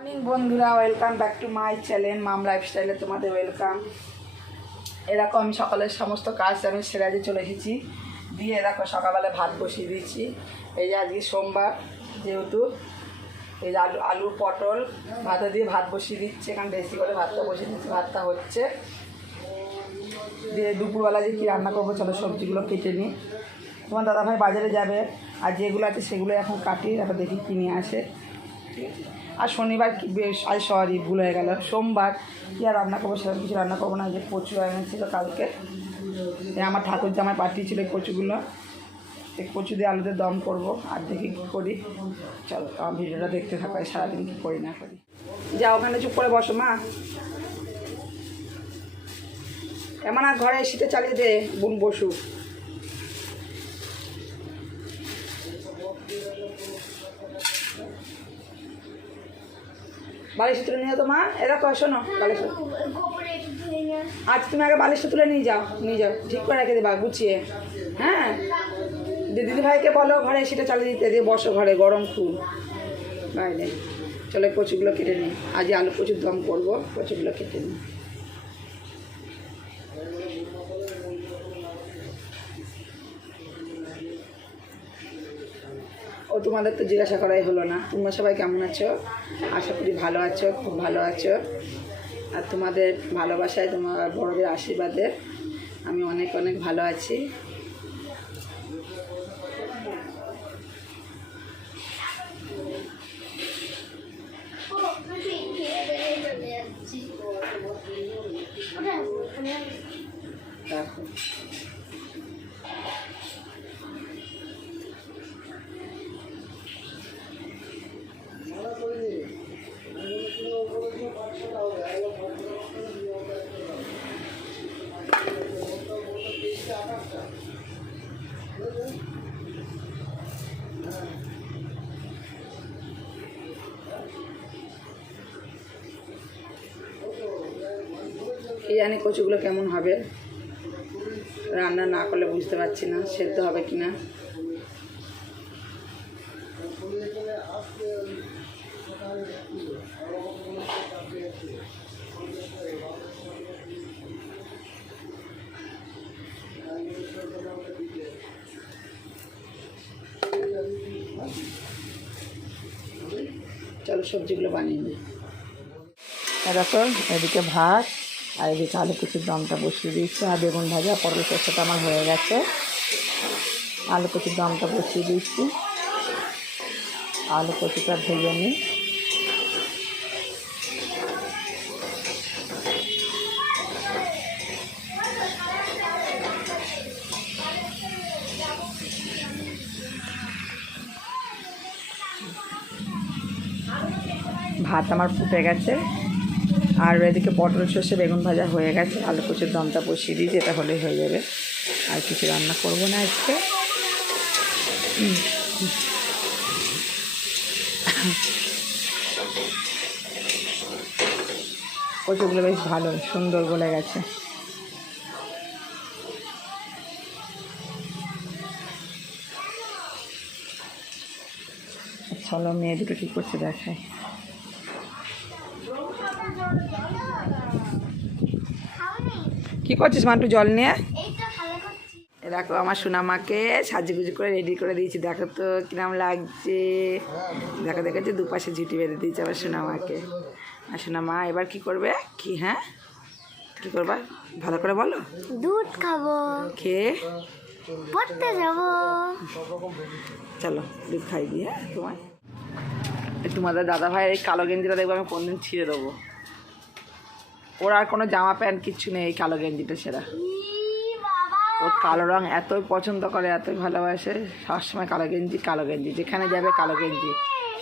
Morning বন্ধুরা, welcome back to my channel mom লাইফস্টাইলে তোমাদের ওয়েলকাম। এরকম আমি সকালের সমস্ত কাজ আমি সেরে চলে এসেছি, দিয়ে এরকম সকালবেলা ভাত বসিয়ে দিয়েছি। এই যে আজকে সোমবার, যেহেতু এই যে আলু পটল ভাতে দিয়ে ভাত বসিয়ে দিচ্ছে, এখানে বেশি করে ভাতটা বসিয়ে দিচ্ছি, ভাতটা হচ্ছে। দিয়ে দুপুরবেলা যে কী রান্না করবো চলো সবজিগুলো কেটে নিই। তোমার দাদাভাই বাজারে যাবে, আর যেগুলো আছে সেগুলো এখন কাটি, তারপর দেখি কিনে আসে, ঠিক আছে। আর শনিবার কি আজ সরি ভুল হয়ে গেল, সোমবার কী আর রান্না করবো, সেরকম কিছু রান্না করবো না। যে কচু এনেছিল কালকে, আমার ঠাকুর জামাই পাঠিয়েছিল এই কচুগুলো, এই কচু দিয়ে আলুতে দম করবো। আর দেখি কী করি, চলো আমার ভিডিওটা দেখতে থাকো, সারাদিন কী করি না করি। যা ওখানে চুপ করে বসো মা, এমন আর ঘরে শীতে চালিয়ে দে, বোন বসু। বালিশটা তুলে নিয়ে তো মা, এরকম শোনো বালিশটা। আজ তুমি আগে বালিশটা তুলে নিয়ে যাও, ঠিক করে রেখে দেবা গুছিয়ে। হ্যাঁ, দিদি ভাইকে বলো ঘরে সেটা চালিয়ে দিতে, দিয়ে বসো ঘরে, গরম খুব বাইরে। চলো কচুগুলো কেটে নিই, আজ আলু কচুর দম করবো, কচুগুলো কেটে নিই। ও তোমাদের তো জিজ্ঞাসা করাই হলো না, তোমরা সবাই কেমন আছো? আশা করি ভালো আছো, খুব ভালো আছো। আর তোমাদের ভালোবাসায়, তোমার বড়দের আশীর্বাদে আমি অনেক অনেক ভালো আছি। দেখো কি জানি কচুগুলো কেমন হবে, রান্না না করলে বুঝতে পারছি না সেদ্ধ হবে কি না। চলো সবজিগুলো বানিয়ে নিই। দেখো এদিকে ভাত, আর এদিকে আলু কচুর দমটা বসিয়ে দিয়েছি, আর বেগুন ভাজা পটল কষাটা আমার হয়ে গেছে। আলু কচুর দমটা বসিয়ে দিয়েছি, আলু কচুটা ভেজে নিই। ভাত আমার ফুটে গেছে, আর এদিকে পটল সর্ষে বেগুন ভাজা হয়ে গেছে, আলু কচুর দমটা বসিয়ে দিই, যেটা হলেই হয়ে যাবে। আর কিছু রান্না করবো না আজকে। কচুগুলো বেশ ভালো সুন্দর গলে গেছে। চলো মেয়ে দুটো কী করছে দেখায়। কি করছিস মা, একটু জল নিয়ে। দেখো আমার সোনামাকে সাজুগুজু করে রেডি করে দিয়েছি, দেখো তো কিরম লাগছে। দেখো দেখেছি দুপাশে ঝুটি বেঁধে দিয়েছে আবার সোনামাকে। আর সোনামা এবার কি করবে, কি হ্যাঁ কি করবা ভালো করে বলো। দুধ খাবো, খেয়ে পড়তে যাবো। চলো দুধ খাই দিয়ে। হ্যাঁ তোমাদের দাদা ভাইয়ের এই কালো গেঞ্জিটা দেখবো আমি কোনদিন ছিঁড়ে দেবো। ওর আর কোনো জামা প্যান্ট কিচ্ছু নেই, এই কালো গেঞ্জিটা সেরা। ওর কালো রঙ এতই পছন্দ করে, এতই ভালোবাসে, সবসময় কালো গেঞ্জি, যেখানে যাবে কালো গেঞ্জি,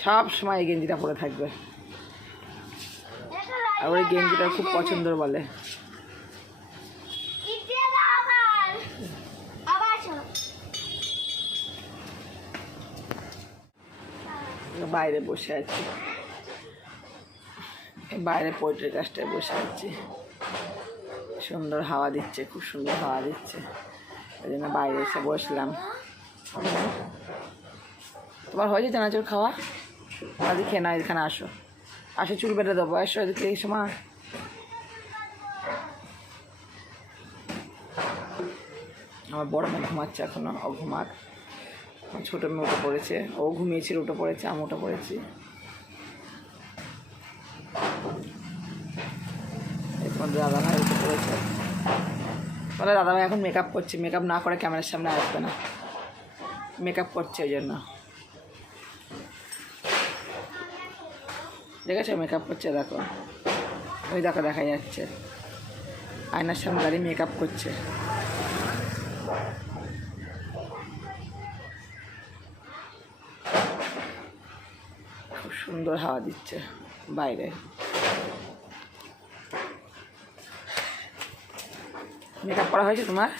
সব সময় এই গেঞ্জিটা পরে থাকবে। আর ওই গেঞ্জিটা খুব পছন্দ বলে। বাইরে বসে আছি, বাইরে পোল্ট্রি গাছটায় বসে আছি, সুন্দর হাওয়া দিচ্ছে, খুব সুন্দর হাওয়া দিচ্ছে, ওই জন্য বাইরে এসে বসলাম। তোমার হয়েছে চানাচুর খাওয়া? আজ খেয়ে নাও, এখানে আসো। আসে চুল বেঁধে দেবো, এসো এদিকে এই সময়। আমার বড় মেয়ে ঘুমাচ্ছে এখনো, ও ঘুমাক। আমার ছোটো মেয়ে উঠে পড়েছে, ও ঘুমিয়েছিল উঠে পড়েছে, আমি উঠে পড়েছি। এই তোমাদের দাদাভাই উঠে পড়েছে। বলে দাদাভাই এখন মেকআপ করছে, মেকআপ না করে ক্যামেরার সামনে আসবে না, মেকআপ করছে ওই জন্য। দেখেছো মেকআপ করছে, দেখো ওই দেখো দেখা যাচ্ছে আয়নার সামনে দাঁড়িয়ে মেকআপ করছে। খুব সুন্দর হাওয়া দিচ্ছে বাইরে। মেকআপ করা হয়েছে তোমার?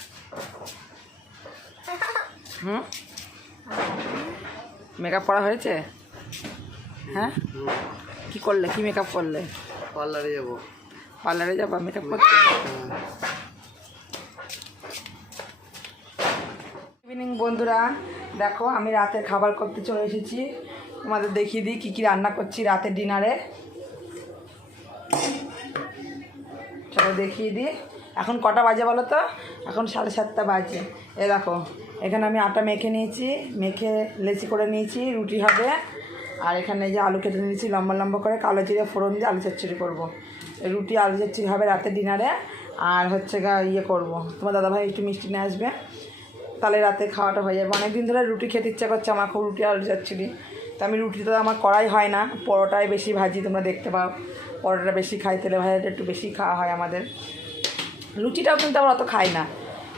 মেকআপ করা হয়েছে? হ্যাঁ, কি করলে, কি মেকআপ করলে? পার্লারে যাবো। পার্লারে যাবা মেকআপ করতে? ইভিনিং বন্ধুরা, দেখো আমি রাতের খাবার করতে চলে এসেছি। তোমাদের দেখিয়ে দিই কী কী রান্না করছি রাতের ডিনারে। চলো দেখিয়ে দিই। এখন কটা বাজে বলো তো? এখন 7:30 বাজে। এ দেখো এখানে আমি আটা মেখে নিয়েছি, মেখে লেচি করে নিয়েছি, রুটি হবে। আর এখানে যে আলু কেটে নিয়েছি লম্বা লম্বা করে, কালো জিরে ফোড়ন দিয়ে আলু চচ্চড়ি করবো। রুটি আলু চচ্চড়ি হবে রাতের ডিনারে। আর হচ্ছে ইয়ে করবো, তোমার দাদাভাই একটু মিষ্টি নিয়ে আসবে, তাহলে রাতে খাওয়াটা হয়ে যাবে। অনেক দিন ধরে রুটি খেতে ইচ্ছা করছে আমার খুব, রুটি আলু চচ্চড়ি। তো আমি রুটিটা আমার করাই হয় না, পরোটাই বেশি ভাজি, তোমরা দেখতে পাও পরোটাটা বেশি খাই, তেলে ভাজাটা একটু বেশি খাওয়া হয় আমাদের। লুচিটাও কিন্তু আমরা অত খাই না।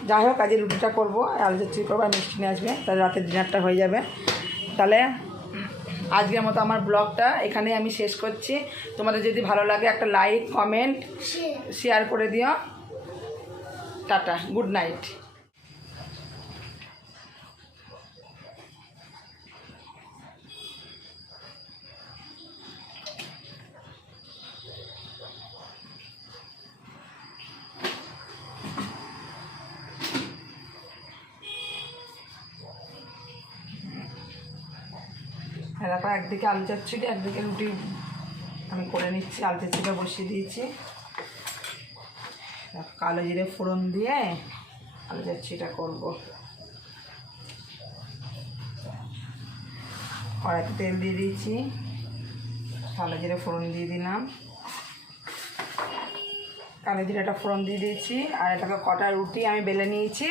যাই হোক আজকে রুটিটা করবো, আলু চচ্চড়ি করবো, আর মিষ্টি নিয়ে আসবে, তাহলে রাতের ডিনারটা হয়ে যাবে। তাহলে আজকের মতো আমার ব্লগটা এখানেই আমি শেষ করছি। তোমাদের যদি ভালো লাগে একটা লাইক কমেন্ট শেয়ার করে দিও। Tata, good night. দেখো একদিকে আলু চচ্চড়ি, একদিকে রুটি আমি করে নিচ্ছি। আলু চচ্চড়িটা বসিয়ে দিয়েছি, কালো জিরে ফোড়ন দিয়ে আলু চচ্চড়িটা করবো। কড়াইতে তেল দিয়ে দিয়েছি, কালো জিরে ফোড়ন দিয়ে দিলাম, কালো জিরেটা ফোড়ন দিয়ে দিয়েছি। আর এটাকে কটা রুটি আমি বেলে নিয়েছি,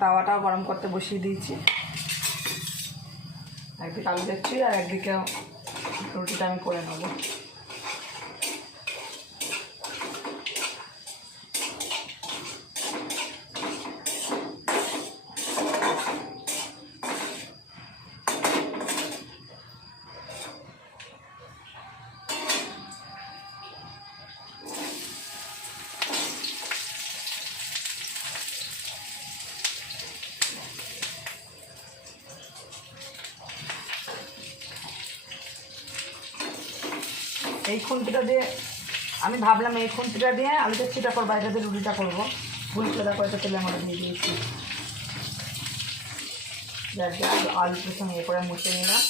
তাওয়াটাও গরম করতে বসিয়ে দিয়েছি। একদিকে আলু চচ্চড়ি আর একদিকে রুটিটা আমি করে নেবো। এই খুন্তিটা দিয়ে আমি ভাবলাম এই খুন্তিটা দিয়ে আলু চচ্চড়িটা করবো, এটা দিয়ে রুটিটা করবো। ভুল করে দেখো এটা তেলে আমরা দিয়ে দিয়েছি। আলুর সঙ্গে ইয়ে করে মুছে নিলাম।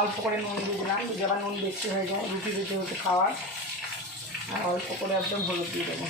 অল্প করে নুন দিয়ে দিলাম, যদি আবার নুন বেশি হয়ে যায় রুটি রুটি হতে খাওয়ার। আর অল্প করে একদম হলুদ দিয়ে দেবো।